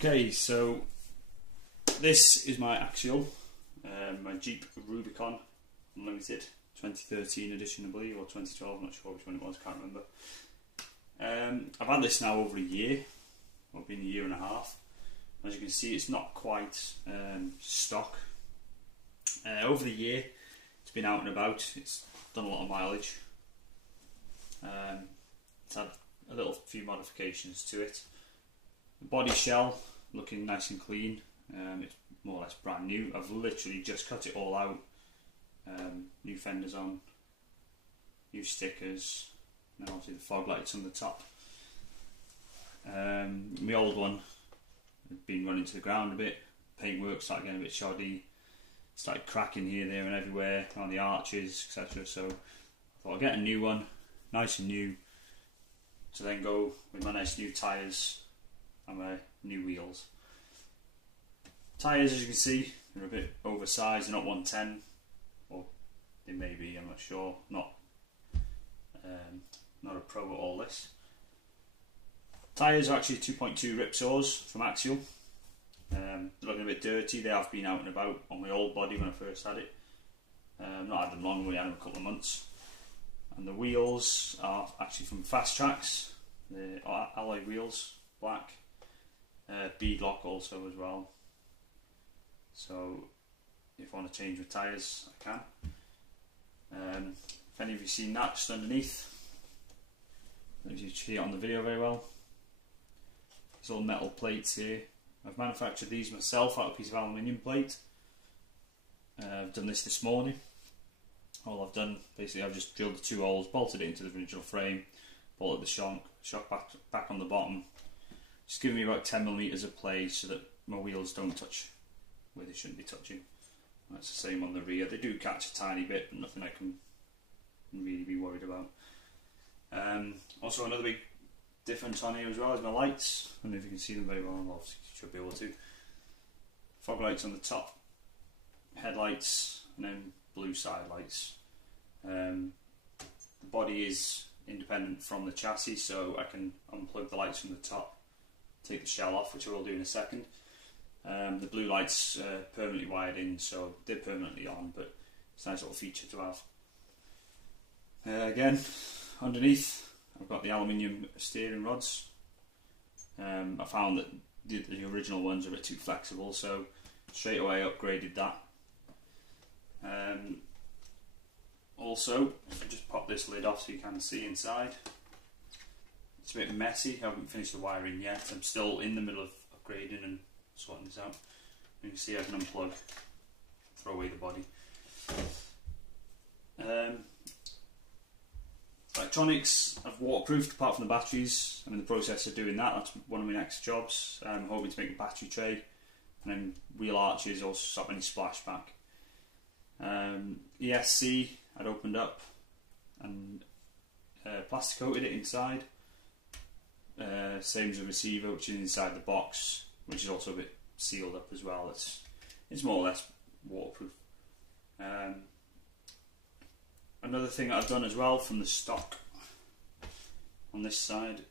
Okay, so this is my Axial, my Jeep Rubicon Unlimited 2013 edition, I believe, or 2012, I'm not sure which one it was, can't remember. I've had this now over a year, or been a year and a half. As you can see, it's not quite stock. Over the year, it's been out and about, it's done a lot of mileage. It's had a few modifications to it. The body shell looking nice and clean, it's more or less brand new. I've literally just cut it all out, new fenders on, new stickers, and then obviously the fog lights on the top. My old one had been running to the ground a bit, paintwork started getting a bit shoddy, started cracking here, there and everywhere on the arches, etc. So I thought I'd get a new one, nice and new, to then go with my nice new tyres and my new wheels. Tyres, as you can see, they're a bit oversized, they're not 110, or they may be, I'm not sure, not a pro at all this. Tyres are actually 2.2 ripsaws from Axial. They're looking a bit dirty, they have been out and about on my old body when I first had it. Not had them long, we had them a couple of months. And the wheels are actually from Fastrax, the alloy wheels, black. Beadlock also as well. So if I want to change my tyres, I can. If any of you seen that just underneath, I don't know if you see it on the video very well. These little metal plates here. I've manufactured these myself out of a piece of aluminium plate. I've done this morning. All I've done, basically I've just drilled the two holes, bolted it into the original frame, bolted the shock back on the bottom. Just giving me about 10mm of play so that my wheels don't touch where they shouldn't be touching. That's the same on the rear. They do catch a tiny bit, but nothing I can really be worried about. Also, another big difference on here as well is my lights. I don't know if you can see them very well, obviously you should be able to. Fog lights on the top, headlights, and then blue side lights. The body is independent from the chassis, so I can unplug the lights from the top, take the shell off, which I will do in a second. The blue lights permanently wired in, so they're permanently on, but it's a nice little feature to have. Again, underneath I've got the aluminium steering rods. I found that the original ones are a bit too flexible, so straight away upgraded that. Also, if I just pop this lid off so you can see inside. It's a bit messy, I haven't finished the wiring yet, I'm still in the middle of upgrading and sorting this out. You can see I can unplug, throw away the body. Electronics I've waterproofed apart from the batteries. I'm in the process of doing that, that's one of my next jobs. I'm hoping to make a battery tray and then wheel arches, also stop any splashback. ESC I'd opened up and plastic coated it inside. Same as the receiver, which is inside the box, which is also a bit sealed up as well. It's more or less waterproof. Another thing that I've done as well from the stock on this side,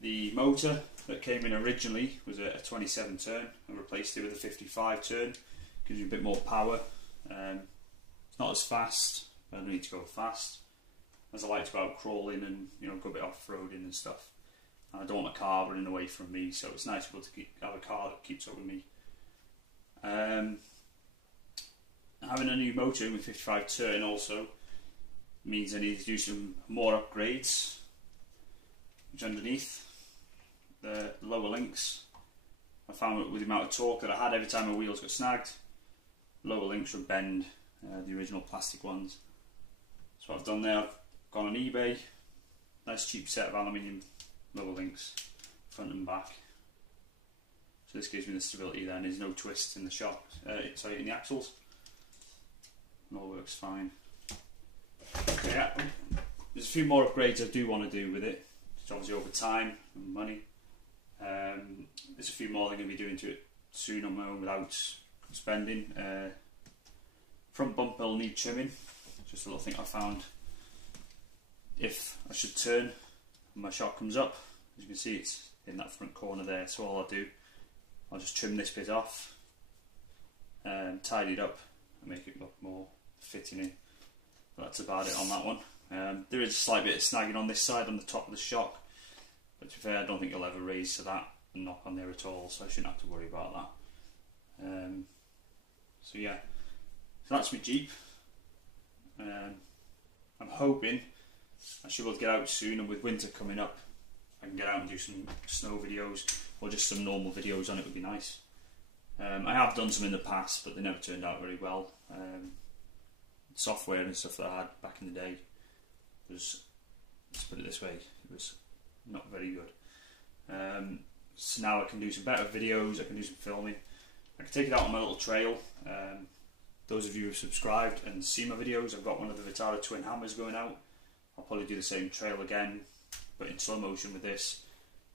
the motor that came in originally was a 27 turn. I replaced it with a 55 turn. Gives you a bit more power. It's not as fast, but I don't need to go fast, as I like to go out crawling and go a bit off-roading and stuff. And I don't want a car running away from me, so it's nice to be able to have a car that keeps up with me. Having a new motor with 55 turn also means I need to do some more upgrades, which underneath the lower links, I found that with the amount of torque that I had every time my wheels got snagged, lower links would bend the original plastic ones. So what I've done there, I've gone on eBay, nice cheap set of aluminium lower links, front and back. So this gives me the stability then, there's no twists in the shock, in the axles. It all works fine. So yeah, there's a few more upgrades I do want to do with it, it's obviously over time and money. There's a few more I'm going to be doing to it soon on my own without spending. Front bumper will need trimming, just a little thing I found. If I should turn and my shock comes up, as you can see it's in that front corner there. So all I'll do, I'll just trim this bit off, tidy it up and make it look more fitting in. But that's about it on that one. There is a slight bit of snagging on this side on the top of the shock, but to be fair, I don't think it'll ever raise to that and knock on there at all, so I shouldn't have to worry about that. So yeah, so that's my Jeep. I'm hoping I should be able to get out soon, and with winter coming up I can get out and do some snow videos or just some normal videos on it would be nice. I have done some in the past, but they never turned out very well. Software and stuff that I had back in the day was, let's put it this way, it was not very good. So now I can do some better videos, I can do some filming, I can take it out on my little trail. Those of you who have subscribed and seen my videos, I've got one of the Vitara twin hammers going out. I'll probably do the same trail again, but in slow motion with this,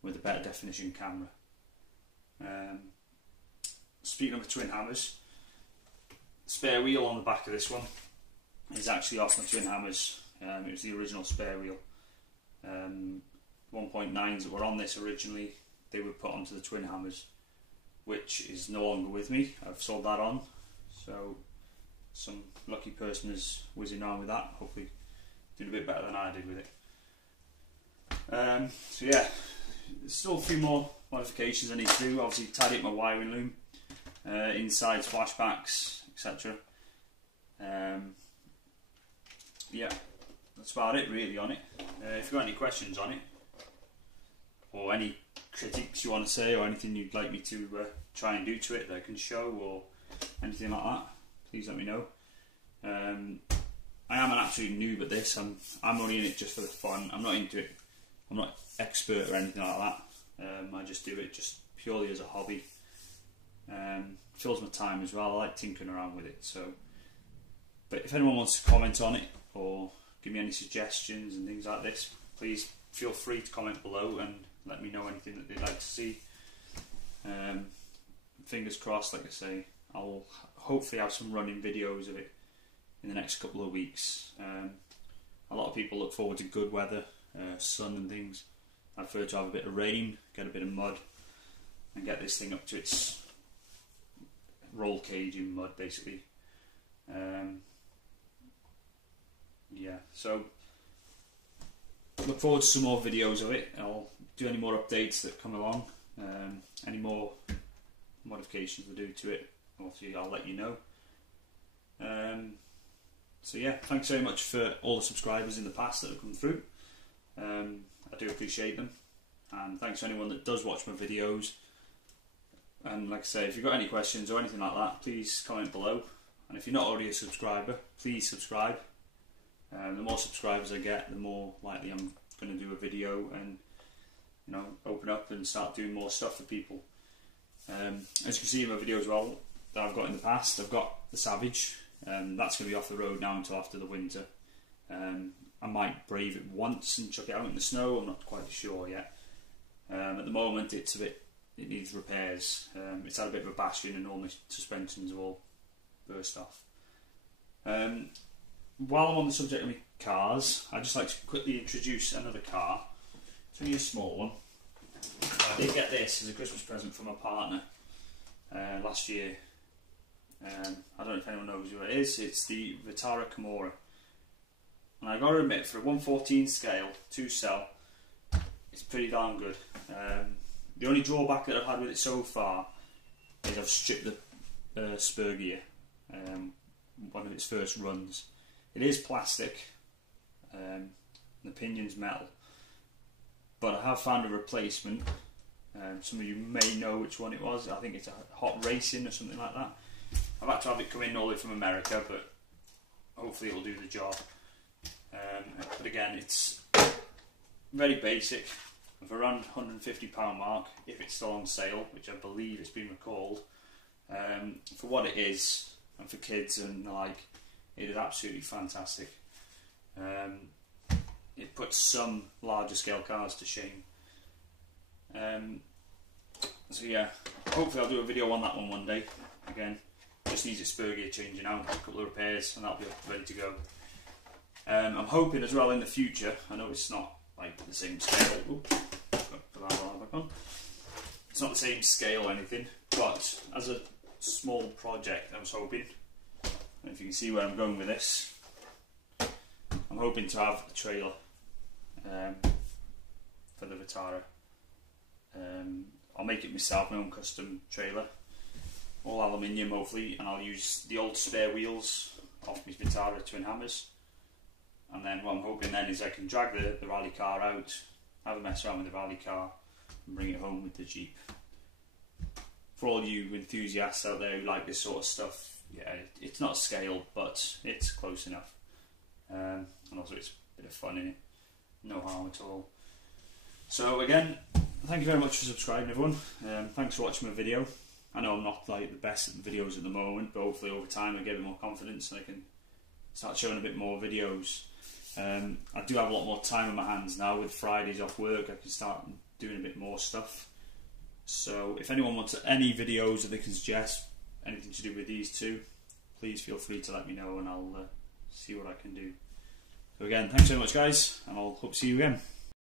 with a better definition camera. Speaking of the twin hammers, the spare wheel on the back of this one is actually off my twin hammers. It was the original spare wheel. 1.9s that were on this originally, they were put onto the twin hammers, which is no longer with me. I've sold that on, so some lucky person is whizzing on with that, hopefully doing a bit better than I did with it. So yeah, there's still a few more modifications I need to do. Obviously tidy up my wiring loom, insides, flashbacks, etc. Yeah, that's about it really on it. If you've got any questions on it, or any critiques you want to say, or anything you'd like me to try and do to it that I can show, or anything like that, please let me know. I am an absolute noob at this. I'm only in it just for the fun. I'm not into it. I'm not expert or anything like that. I just do it just purely as a hobby. Fills my time as well. I like tinkering around with it. So, but if anyone wants to comment on it or give me any suggestions and things like this, please feel free to comment below and let me know anything that they'd like to see. Fingers crossed, like I say, I'll hopefully have some running videos of it in the next couple of weeks. A lot of people look forward to good weather, sun and things. I prefer to have a bit of rain, get a bit of mud, and get this thing up to its roll cage in mud basically. Yeah, so look forward to some more videos of it. I'll do any more updates that come along, any more modifications I do to it, obviously I'll let you know. So yeah, thanks very much for all the subscribers in the past that have come through. I do appreciate them, and thanks to anyone that does watch my videos. And like I say, if you've got any questions or anything like that, please comment below. And if you're not already a subscriber, please subscribe. The more subscribers I get, the more likely I'm going to do a video and, you know, open up and start doing more stuff for people. As you can see in my video as well that I've got in the past, I've got the Savage. That's going to be off the road now until after the winter. I might brave it once and chuck it out in the snow. I'm not quite sure yet. At the moment, it needs repairs. It's had a bit of a bashing and all my suspensions have all burst off. While I'm on the subject of my cars, I'd just like to quickly introduce another car. It's only a small one. I did get this as a Christmas present from my partner last year. I don't know if anyone knows who it is. It's the Vitara Kimura. And I got to admit, for a 1/14 scale, 2-cell, it's pretty darn good. The only drawback that I've had with it so far is I've stripped the spur gear, one of its first runs. It is plastic, the pinion's metal, but I have found a replacement. Some of you may know which one it was. I think it's a Hot Racing or something like that. I've had to have it come in all the way from America, but hopefully it'll do the job. But again, it's very basic, of around £150 mark, if it's still on sale, which I believe it's been recalled. For what it is, and for kids and the like, it is absolutely fantastic. It puts some larger scale cars to shame. So yeah, hopefully I'll do a video on that one day. Again, just needs its spur gear changing out, a couple of repairs, and that'll be ready to go. I'm hoping as well in the future, I know it's not like the same scale, work on. It's not the same scale or anything, but as a small project I was hoping, and if you can see where I'm going with this, I'm hoping to have a trailer for the Vitara. I'll make it myself, my own custom trailer, all aluminium hopefully, and I'll use the old spare wheels off my Vitara twin hammers. And then what I'm hoping then is I can drag the rally car out, have a mess around with the rally car, and bring it home with the Jeep. For all you enthusiasts out there who like this sort of stuff, yeah, it's not scale, but it's close enough. And also it's a bit of fun in it, no harm at all. So again, thank you very much for subscribing, everyone. Thanks for watching my video. I know I'm not like the best at the videos at the moment, but hopefully over time I get a bit more confidence and I can start showing a bit more videos. I do have a lot more time on my hands now with Fridays off work. I can start doing a bit more stuff. So if anyone wants any videos that they can suggest, anything to do with these two, please feel free to let me know and I'll see what I can do. So again, thanks very much guys, and I'll hope to see you again.